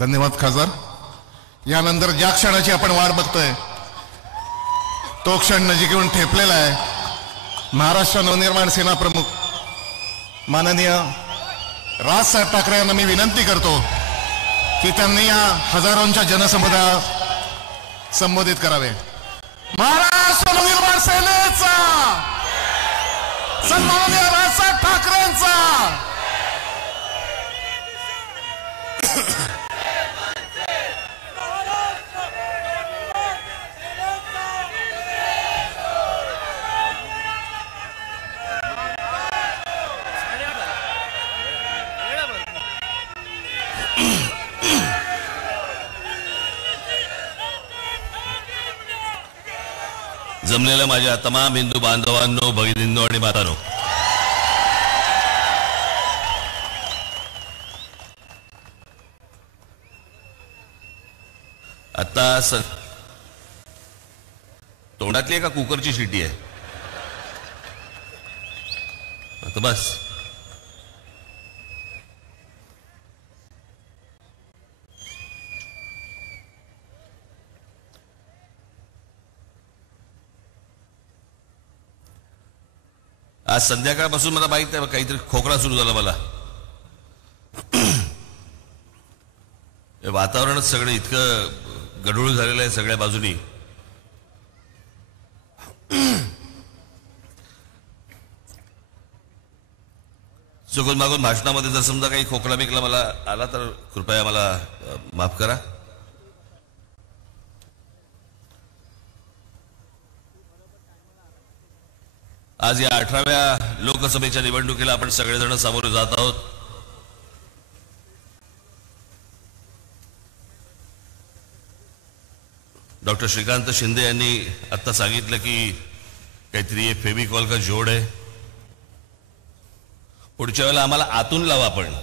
धन्यवाद खासदार. यानंतर ज्या क्षणाची आपण वाट बघतोय तो क्षण नजीक येऊन ठेपलेला आहे. महाराष्ट्र नवनिर्माण सेना प्रमुख माननीय राजसाहेब ठाकरे यांना मी विनंती करतो की त्यांनी या हजारोंच्या जनसमुदायाला संबोधित करावे. महाराष्ट्र नवनिर्माण सेनेचा सन्माननीय राजसाहेब ठाकरेंचा जमलेल्या माझ्या तमाम हिंदू बांधवांनो, भगिनींनो आणि मातांनो, आता तोंडातली आहे का कुकरची शिटी आहे? आता बस. आज संध्याकाळपासून मला माहित आहे काहीतरी खोकला सुरू झाला मला. वातावरणच सगळं इतकं गढूळ झालेलं आहे सगळ्या बाजूनी. चुकून मागून भाषणामध्ये जर समजा काही खोकला बिकला मला आला तर कृपया मला माफ करा. आज या 18व्या लोकसभेच्या निवडणुकीला आपण सगळेजण सामोरे जात आहोत. डॉक्टर श्रीकांत शिंदे यांनी आता सांगितलं की काहीतरी फेविकॉल का जोड आहे. पुढच्या वेळेला आम्हाला आतून लावा. आपण